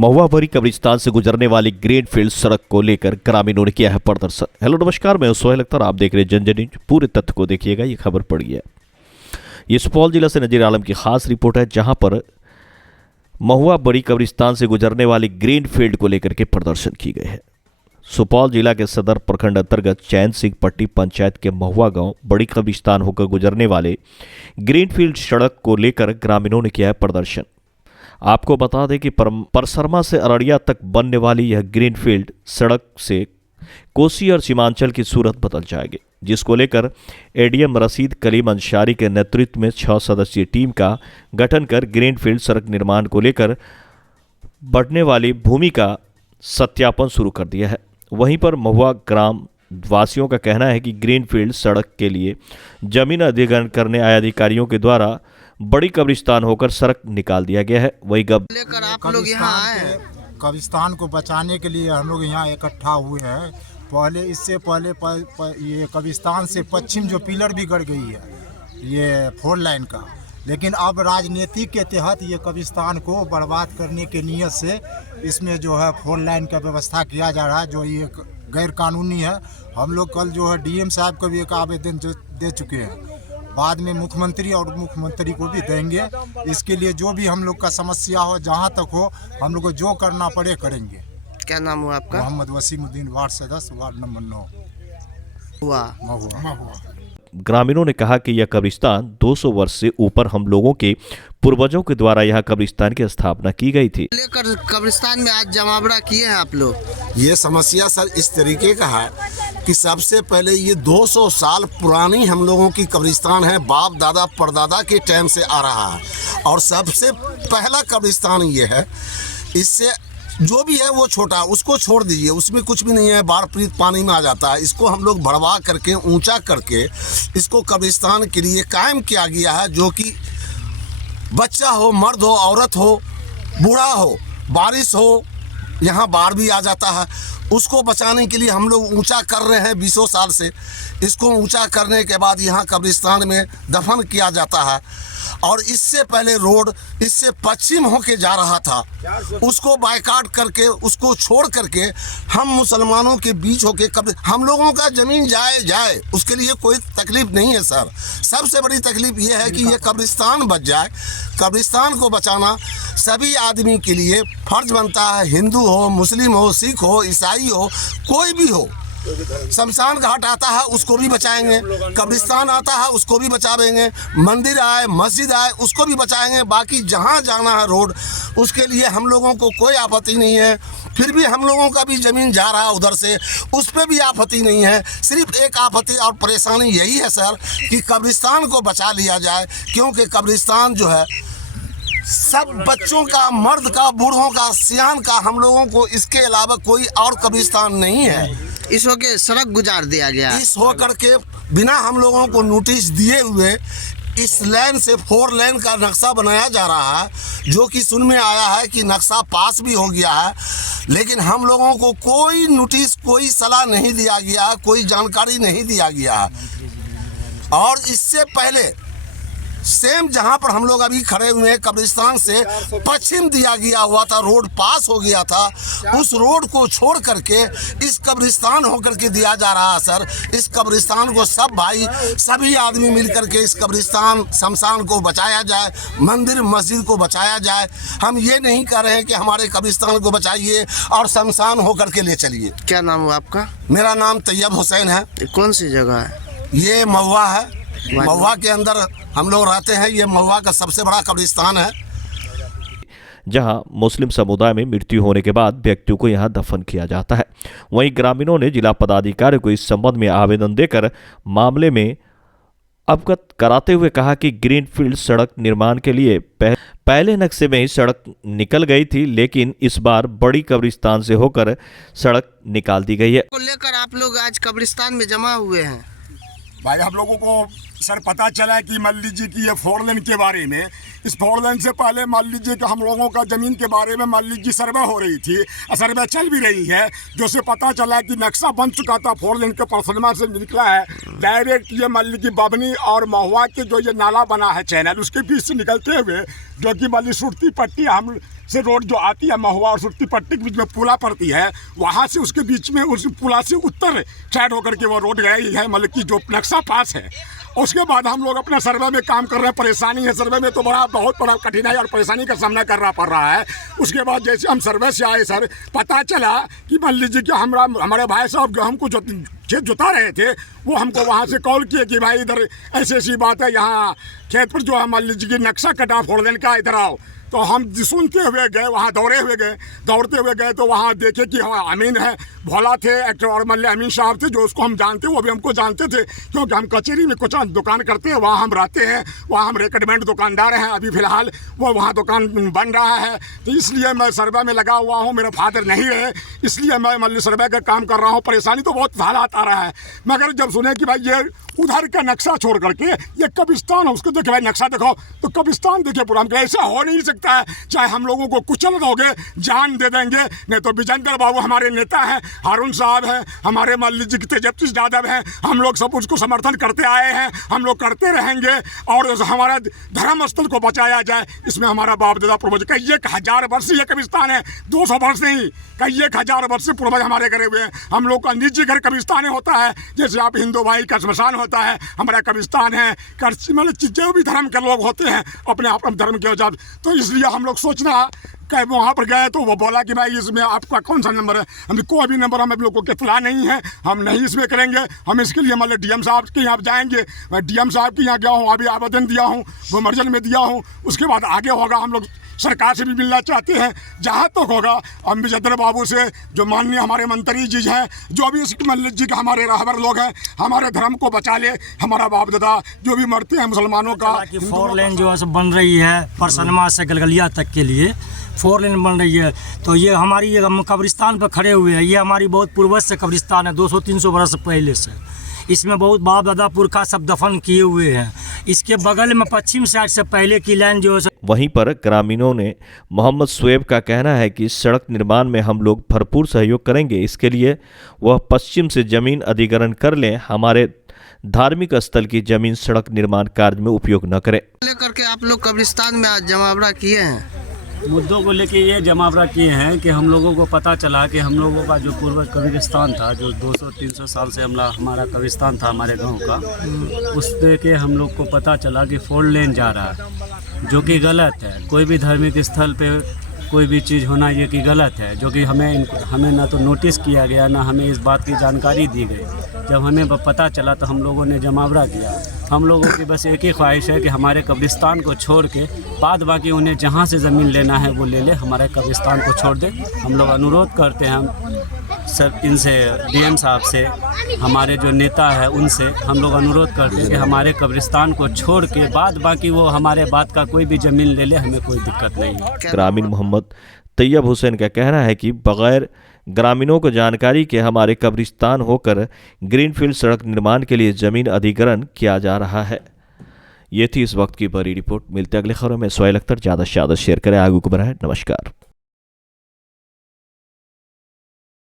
महुआ भरी कब्रिस्तान से गुजरने वाली ग्रीनफील्ड सड़क को लेकर ग्रामीणों ने किया है प्रदर्शन। हेलो नमस्कार, मैं सोहेल अख्तर, आप देख रहे हैं जन न्यूज। पूरे तथ्य को देखिएगा, ये खबर पड़ी है। ये सुपौल जिला से नजीर आलम की खास रिपोर्ट है, जहां पर महुआ बड़ी कब्रिस्तान से गुजरने वाली ग्रीनफील्ड को लेकर के प्रदर्शन की गए हैं। सुपौल जिला के सदर प्रखंड अंतर्गत चैन सिंह पट्टी पंचायत के महुआ गांव बड़ी कब्रिस्तान होकर गुजरने वाले ग्रीनफील्ड सड़क को लेकर ग्रामीणों ने किया है प्रदर्शन। आपको बता दें कि परसरमा से अररिया तक बनने वाली यह ग्रीनफील्ड सड़क से कोसी और सीमांचल की सूरत बदल जाएगी, जिसको लेकर एडीएम रशीद कलीम अंसारी के नेतृत्व में 6 सदस्यीय टीम का गठन कर ग्रीनफील्ड सड़क निर्माण को लेकर बढ़ने वाली भूमि का सत्यापन शुरू कर दिया है। वहीं पर महुआ ग्राम वासियों का कहना है कि ग्रीनफील्ड सड़क के लिए जमीन अधिग्रहण करने आए अधिकारियों के द्वारा बड़ी कब्रिस्तान होकर सड़क निकाल दिया गया है। वही लेकर आप लोग यहाँ आए हैं। कब्रिस्तान को बचाने के लिए हम लोग यहाँ इकट्ठा हुए हैं। इससे पहले ये कब्रिस्तान से पश्चिम जो पिलर भी गड़ गई है, ये 4 लाइन का, लेकिन अब राजनीति के तहत ये कब्रिस्तान को बर्बाद करने के नियत से इसमें जो है 4 लाइन का व्यवस्था किया जा रहा है, जो ये गैर कानूनी है। हम लोग कल जो है डीएम साहब को भी एक आवेदन दे चुके हैं, बाद में मुख्यमंत्री और उप मुख्यमंत्री को भी देंगे। इसके लिए जो भी हम लोग का समस्या हो, जहां तक हो, हम लोग को जो करना पड़े करेंगे। क्या नाम हुआ आपका? मोहम्मद वसीमुद्दीन, वार्ड सदस्य, वार्ड नंबर 9 महुआ। ग्रामीणों ने कहा कि यह कब्रिस्तान 200 वर्ष से ऊपर हम लोगों के पूर्वजों के द्वारा यह कब्रिस्तान की स्थापना की गई थी। लेकर कब्रिस्तान में आज जमावड़ा किए हैं आप लोग। ये समस्या सर इस तरीके का है कि सबसे पहले ये 200 साल पुरानी हम लोगों की कब्रिस्तान है, बाप दादा परदादा के टाइम से आ रहा है, और सबसे पहला कब्रिस्तान ये है। इससे जो भी है वो छोटा, उसको छोड़ दीजिए, उसमें कुछ भी नहीं है, बाढ़ पीड़ित पानी में आ जाता है। इसको हम लोग बढ़वा करके ऊंचा करके इसको कब्रिस्तान के लिए कायम किया गया है, जो कि बच्चा हो, मर्द हो, औरत हो, बूढ़ा हो, बारिश हो, यहाँ बाढ़ भी आ जाता है, उसको बचाने के लिए हम लोग ऊंचा कर रहे हैं 20 साल से। इसको ऊंचा करने के बाद यहाँ कब्रिस्तान में दफन किया जाता है। और इससे पहले रोड इससे पश्चिम होके जा रहा था, उसको बायकाट करके, उसको छोड़ करके हम मुसलमानों के बीच होके हम लोगों का ज़मीन जाए उसके लिए कोई तकलीफ नहीं है सर। सबसे बड़ी तकलीफ ये है कि ये कब्रिस्तान बच जाए। कब्रिस्तान को बचाना सभी आदमी के लिए फर्ज बनता है, हिंदू हो, मुस्लिम हो, सिख हो, ईसाई हो, कोई भी हो। शमशान घाट आता है उसको भी बचाएंगे, कब्रिस्तान आता है उसको भी बचाएंगे, मंदिर आए, मस्जिद आए, उसको भी बचाएंगे। बाकी जहाँ जाना है रोड, उसके लिए हम लोगों को कोई आपत्ति नहीं है। फिर भी हम लोगों का भी ज़मीन जा रहा है उधर से, उस पर भी आपत्ति नहीं है। सिर्फ एक आपत्ति और परेशानी यही है सर कि कब्रिस्तान को बचा लिया जाए, क्योंकि कब्रिस्तान जो है सब बच्चों का, मर्द का, बूढ़ों का, सियान का, हम लोगों को इसके अलावा कोई और कब्रिस्तान नहीं है। इस होके सड़क गुजार दिया गया। इस होकर के बिना हम लोगों को नोटिस दिए हुए इस लाइन से 4 लाइन का नक्शा बनाया जा रहा है, जो कि सुन में आया है कि नक्शा पास भी हो गया है, लेकिन हम लोगों को कोई नोटिस, कोई सलाह नहीं दिया गया है, कोई जानकारी नहीं दिया गया है। और इससे पहले सेम जहां पर हम लोग अभी खड़े हुए हैं, कब्रिस्तान से पश्चिम दिया गया हुआ था, रोड पास हो गया था, उस रोड को छोड़ करके इस कब्रिस्तान होकर के दिया जा रहा है सर। इस कब्रिस्तान को सब भाई, सभी आदमी मिल करके इस कब्रिस्तान, शमशान को बचाया जाए, मंदिर मस्जिद को बचाया जाए। हम ये नहीं कह रहे हैं कि हमारे कब्रिस्तान को बचाइए और शमशान होकर के ले चलिए। क्या नाम हुआ आपका? मेरा नाम तैयब हुसैन है। कौन सी जगह है? ये महुआ है, महुआ के अंदर हम लोग रहते हैं। ये महुआ का सबसे बड़ा कब्रिस्तान है, जहां मुस्लिम समुदाय में मृत्यु होने के बाद व्यक्तियों को यहां दफन किया जाता है। वहीं ग्रामीणों ने जिला पदाधिकारी को इस संबंध में आवेदन देकर मामले में अवगत कराते हुए कहा कि ग्रीनफील्ड सड़क निर्माण के लिए पहले नक्शे में ही सड़क निकल गई थी, लेकिन इस बार बड़ी कब्रिस्तान से होकर सड़क निकाल दी गई है। को लेकर आप लोग आज कब्रिस्तान में जमा हुए हैं। भाई हम लोगों को सर पता चला कि मान लीजिए कि ये 4 लाइन के बारे में, इस 4 लाइन से पहले मान लीजिए कि हम लोगों का ज़मीन के बारे में मान लीजिए सर्वे हो रही थी, सर्वे चल भी रही है, जो से पता चला कि नक्शा बन चुका था। 4 लाइन के परसनमा से निकला है डायरेक्ट, ये मान लीजिए बबनी और महुआ के जो ये नाला बना है चैनल, उसके बीच से निकलते हुए जो कि मान लीजिए सुरती पट्टी हम से रोड जो आती है महुआ और सुट्टी पट्टी के बीच में पुला पड़ती है, वहाँ से उसके बीच में उस पुला से उत्तर साइड होकर के वो रोड गई है, मतलब कि जो नक्शा पास है। उसके बाद हम लोग अपने सर्वे में काम कर रहे हैं, परेशानी है सर्वे में, तो बहुत बड़ा कठिनाई और परेशानी का सामना करना पड़ रहा है। उसके बाद जैसे हम सर्वे से आए सर, पता चला कि मान लीजिए कि हमारे भाई साहब गेहूं को खेत जोता रहे थे, वो हमको वहाँ से कॉल किए कि भाई इधर ऐसी ऐसी बात है, यहाँ खेत पर जो है मान लीजिए कि नक्शा कटा 4 लेन का, इधर आओ। तो हम सुनते हुए गए, वहाँ दौड़ते हुए गए तो वहाँ देखे कि हाँ अमीन है, भोला थे एक्टर और मल्ले अमीन साहब थे जो उसको हम जानते, वो भी हमको जानते थे क्योंकि हम कचहरी में कुछ दुकान करते हैं, वहाँ हम रहते हैं, वहाँ हम रिकमेंड दुकानदार हैं। अभी फ़िलहाल वो वहाँ दुकान बन रहा है, तो इसलिए मैं सर्वे में लगा हुआ हूँ। मेरे फादर नहीं रहे, इसलिए मैं मल्ली सर्वे का काम कर रहा हूँ। परेशानी तो बहुत हालात आ रहा है, मगर जब सुने कि भाई ये उधर का नक्शा छोड़ करके ये कब्रिस्तान है, उसको देखे भाई नक्शा देखो तो कब्रिस्तान देखे पूरा। हम कहे ऐसा हो नहीं सकता है, चाहे हम लोगों को कुचल दोगे जान दे देंगे, नहीं तो विजेंद्र बाबू हमारे नेता हैं, हारून साहब हैं, हमारे मान लीजिए कि तेजस्वी यादव हैं, हम लोग सब उसको समर्थन करते आए हैं, हम लोग करते रहेंगे और हमारा धर्म स्थल को बचाया जाए। इसमें हमारा बाप दादा पूर्वज कई 1000 वर्ष ये कब्रिस्तान है, 200 वर्ष नहीं, कई 1000 वर्ष से पूर्वज हमारे करे हुए हैं। हम लोग का निजी घर कब्रिस्तान होता है, जैसे आप हिंदू भाई का श्मशान होता है, हमारा कब्रिस्तान है। मतलब जो भी धर्म के लोग होते हैं अपने अपने धर्म के हिसाब, तो इसलिए हम लोग सोचना कि वहाँ पर गए तो वो बोला कि भाई इसमें आपका कौन सा नंबर है, हमें कोई भी नंबर हम लोग को इत्तला नहीं है, हम नहीं इसमें करेंगे। हम इसके लिए मतलब डीएम साहब के यहाँ जाएंगे, मैं डीएम साहब के यहाँ गया हूँ, अभी आवेदन दिया हूँ, वो मर्जन में दिया हूँ। उसके बाद आगे होगा, हम लोग सरकार से भी मिलना चाहते हैं, जहाँ तक होगा हम विजेंद्र बाबू से, जो माननीय हमारे मंत्री जी हैं, जो भी मान लीजिए कि हमारे रहबर लोग हैं, हमारे धर्म को बचा ले, हमारा बाप दादा जो भी मरते हैं मुसलमानों का। 4 लेन जो है बन रही है परसनमा से गलगलिया तक के लिए 4 लेन बन रही है, तो ये हमारी हम कब्रिस्तान पर खड़े हुए हैं। ये हमारी बहुत पूर्वज से कब्रिस्तान है, 200-300 वर्ष पहले से। इसमें बहुत बाप दादा पुरखा सब दफन किए हुए हैं। इसके बगल में पश्चिम साइड से पहले की लाइन जो है। वहीं पर ग्रामीणों ने मोहम्मद शुएब का कहना है कि सड़क निर्माण में हम लोग भरपूर सहयोग करेंगे, इसके लिए वह पश्चिम से जमीन अधिग्रहण कर लें, हमारे धार्मिक स्थल की जमीन सड़क निर्माण कार्य में उपयोग न करें। लेकर के आप लोग कब्रिस्तान में आज जमावड़ा किए हैं, मुद्दों को लेके ये जमावड़ा किए हैं कि हम लोगों को पता चला कि हम लोगों का जो पूर्वज कब्रिस्तान था, जो 200-300 साल से हमारा कब्रिस्तान था हमारे गांव का, उस देखे हम लोग को पता चला कि 4 लेन जा रहा है, जो कि गलत है। कोई भी धार्मिक स्थल पे कोई भी चीज़ होना ये कि गलत है, जो कि हमें ना तो नोटिस किया गया, ना हमें इस बात की जानकारी दी गई। जब हमें पता चला तो हम लोगों ने जमावड़ा किया। हम लोगों की बस एक ही ख्वाहिश है कि हमारे कब्रिस्तान को छोड़ के बाद बाकी उन्हें जहाँ से ज़मीन लेना है वो ले ले, हमारे कब्रिस्तान को छोड़ दे। हम लोग अनुरोध करते हैं सब इनसे, डीएम साहब से, हमारे जो नेता है उनसे हम लोग अनुरोध करते हैं कि हमारे कब्रिस्तान को छोड़ के बाद बाकी वो हमारे बाद का कोई भी ज़मीन ले ले, हमें कोई दिक्कत नहीं है। ग्रामीण मोहम्मद तैयब हुसैन का कहना है कि बगैर ग्रामीणों को जानकारी के हमारे कब्रिस्तान होकर ग्रीनफील्ड सड़क निर्माण के लिए ज़मीन अधिग्रहण किया जा रहा है। ये थी इस वक्त की बड़ी रिपोर्ट। मिलते अगले खबरों में। सोहेल अख्तर, ज़्यादा से ज़्यादा शेयर करें, आगे को बढ़ाएं। नमस्कार।